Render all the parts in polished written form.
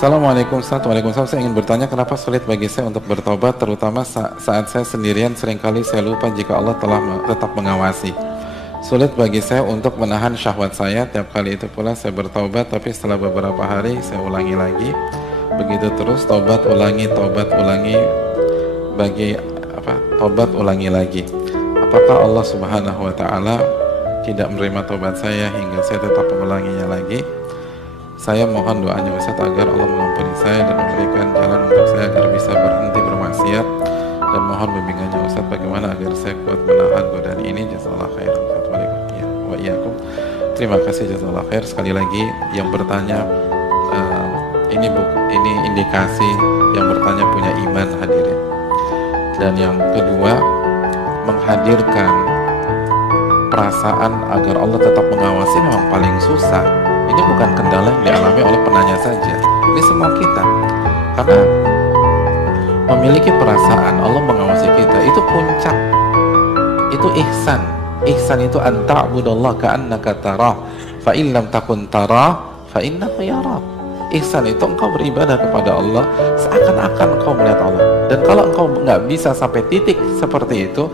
Assalamualaikum warahmatullahi wabarakatuh. Saya ingin bertanya, kenapa sulit bagi saya untuk bertobat, terutama saat saya sendirian. Seringkali saya lupa jika Allah telah tetap mengawasi. Sulit bagi saya untuk menahan syahwat saya. Tiap kali itu pula saya bertobat, tapi setelah beberapa hari saya ulangi lagi. Begitu terus, tobat ulangi tobat ulangi lagi. Apakah Allah Subhanahu wa taala tidak menerima tobat saya hingga saya tetap mengulanginya lagi? Saya mohon doanya Ustaz agar Allah mengampuni saya dan memberikan jalan untuk saya agar bisa berhenti bermaksiat, dan mohon bimbingannya Ustaz bagaimana agar saya kuat menahan godaan ini. Jazakallahu khairan. Wa iyyakum. Terima kasih, jazakallahu khair. Sekali lagi yang bertanya, ini indikasi yang bertanya punya iman, hadirin. Dan yang kedua, menghadirkan perasaan agar Allah tetap mengawasi memang paling susah. Ini bukan kendala yang dialami oleh penanya saja, ini semua kita. Karena memiliki perasaan Allah mengawasi kita, itu puncak, itu ihsan. Ihsan itu an ta'budallah ka'annaka tarah, fa in lam takun tarah, fa innahu yarak. Ihsan itu engkau beribadah kepada Allah seakan-akan engkau melihat Allah. Dan kalau engkau nggak bisa sampai titik seperti itu,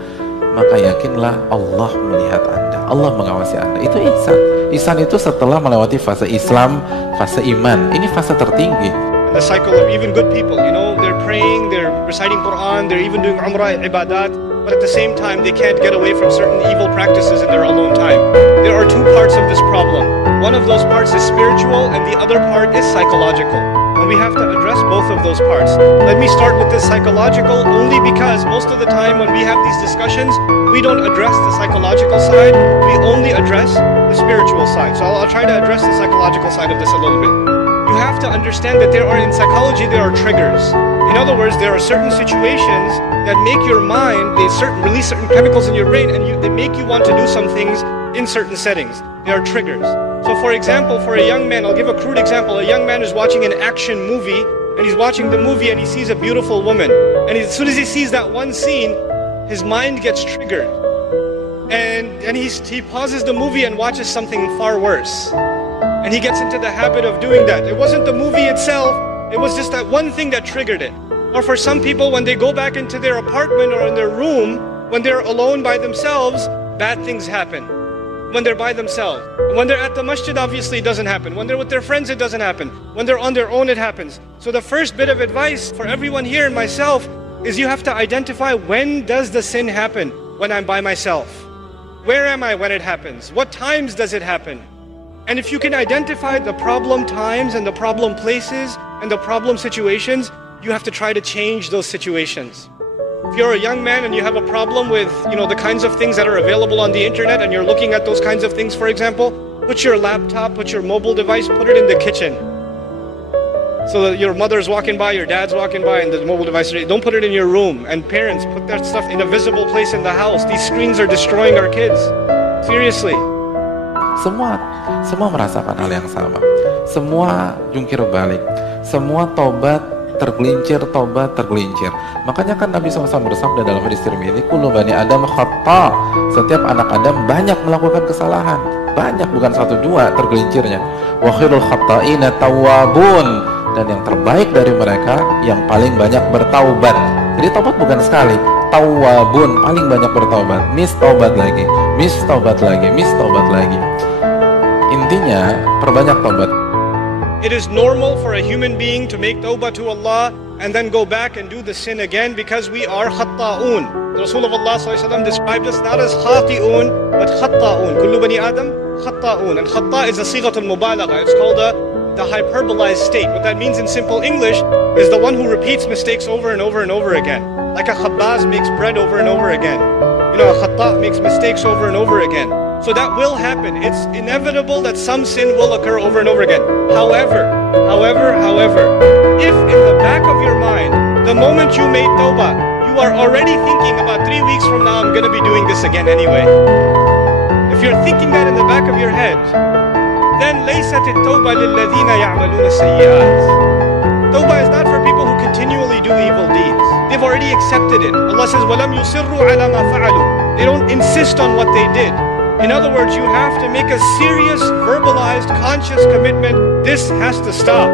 maka yakinlah Allah melihat Anda, Allah mengawasi Anda. Itu ihsan. Ihsan itu setelah melewati fase Islam, fase iman. Ini fase tertinggi. The cycle of even good people, they're praying, they're reciting Quran, they're even doing umrah, ibadat, but at the same time they can't get away from certain evil practices in their alone time. There are two parts of this problem. One of those parts is spiritual and the other part is psychological. And we have to address both of those parts. Let me start with the psychological only because most of the time when we have these discussions, we don't address the psychological side, we only address the spiritual side. So I'll try to address the psychological side of this a little bit. You have to understand that in psychology, there are triggers. In other words, there are certain situations that make your mind, release certain chemicals in your brain, and they make you want to do some things in certain settings. They are triggers. So for example, for a young man, I'll give a crude example. A young man is watching an action movie, and he's watching the movie and he sees a beautiful woman. And as soon as he sees that one scene, his mind gets triggered. And he pauses the movie and watches something far worse. And he gets into the habit of doing that. It wasn't the movie itself, it was just that one thing that triggered it. Or for some people, when they go back into their apartment or in their room, when they're alone by themselves, bad things happen. When they're by themselves. When they're at the masjid, obviously it doesn't happen. When they're with their friends, it doesn't happen. When they're on their own, it happens. So the first bit of advice for everyone here and myself is you have to identify, when does the sin happen? When I'm by myself. Where am I when it happens? What times does it happen? And if you can identify the problem times and the problem places and the problem situations, you have to try to change those situations. If you're a young man and you have a problem with, the kinds of things that are available on the internet, and you're looking at those kinds of things, for example, put your laptop, put your mobile device, put it in the kitchen. So that your mother's walking by, your dad's walking by, and the mobile device, don't put it in your room. And parents, put that stuff in a visible place in the house. These screens are destroying our kids. Seriously. Semua merasakan hal yang sama. Semua jungkir balik. Semua tobat tergelincir. Makanya kan Nabi SAW bersabda dalam hadis Tirmidzi, kullu bani Adam khata. Setiap anak Adam banyak melakukan kesalahan. Banyak, bukan satu dua tergelincirnya. Wa khairul khata'ina tawwabun. Dan yang terbaik dari mereka yang paling banyak bertaubat. Jadi taubat bukan sekali, tawwabun, paling banyak bertaubat. Taubat lagi. Intinya perbanyak taubat. It is normal for a human being to make tawbah to Allah and then go back and do the sin again, because we are khatta'un. Rasulullah ﷺ described us not as khati'un but khatta'un. Kullu bani Adam khatta'un. And khatta' is a sighatul mubalagha. It's called the hyperbolized state. What that means in simple English is the one who repeats mistakes over and over and over again. Like a khabbaz makes bread over and over again. A khatta' makes mistakes over and over again. So that will happen. It's inevitable that some sin will occur over and over again. However, if in the back of your mind, the moment you made tawbah, you you are already thinking about 3 weeks from now, I'm going to be doing this again anyway. If you're thinking that in the back of your head, then لَيْسَتِ التَّوْبَةُ لِلَّذِينَ يَعْمَلُونَ السَّيِّئَاتِ. Tawbah is not for people who continually do evil deeds. They've already accepted it. Allah says, وَلَمْ يُصِرُّوا عَلَى مَا فَعَلُوا. They don't insist on what they did. In other words, you have to make a serious, verbalized, conscious commitment. This has to stop.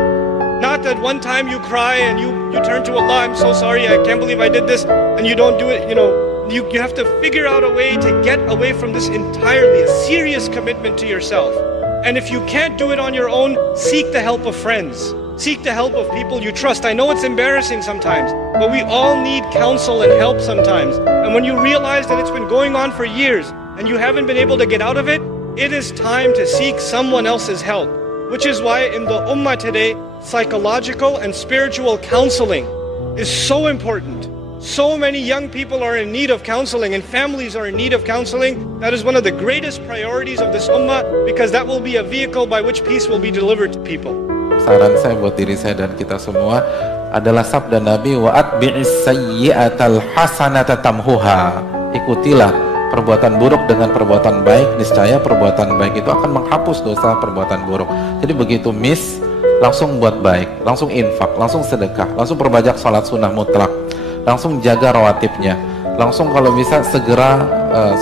Not that one time you cry and you turn to Allah, I'm so sorry, I can't believe I did this, and you don't do it, you have to figure out a way to get away from this entirely, a serious commitment to yourself. And if you can't do it on your own, seek the help of friends. Seek the help of people you trust. I know it's embarrassing sometimes, but we all need counsel and help sometimes. And when you realize that it's been going on for years and you haven't been able to get out of it, it is time to seek someone else's help. Which is why in the ummah today, psychological and spiritual counseling is so important. So many young people are in need of counseling and families are in need of counseling. That is one of the greatest priorities of this ummah, because that will be a vehicle by which peace will be delivered to people. Saran saya buat diri saya dan kita semua adalah sabda Nabi, wa atbi'is sayyi'atal hasanata tamhuha. Ikutilah perbuatan buruk dengan perbuatan baik, niscaya perbuatan baik itu akan menghapus dosa perbuatan buruk. Jadi begitu miss, langsung buat baik, langsung infak, langsung sedekah, langsung perbanyak salat sunnah mutlak, langsung jaga rawatibnya, langsung kalau bisa segera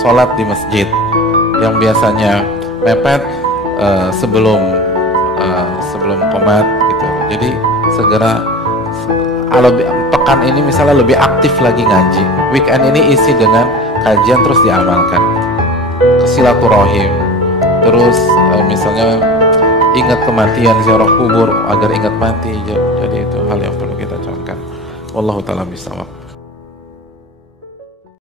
sholat di masjid yang biasanya mepet sebelum qomat gitu. Jadi segera pekan ini misalnya lebih aktif lagi ngaji, weekend ini isi dengan kajian terus diamalkan, silaturahim, terus misalnya ingat kematian, ziarah kubur agar ingat mati. Jadi itu hal yang perlu kita contohkan. Wallahu ta'ala bishawab.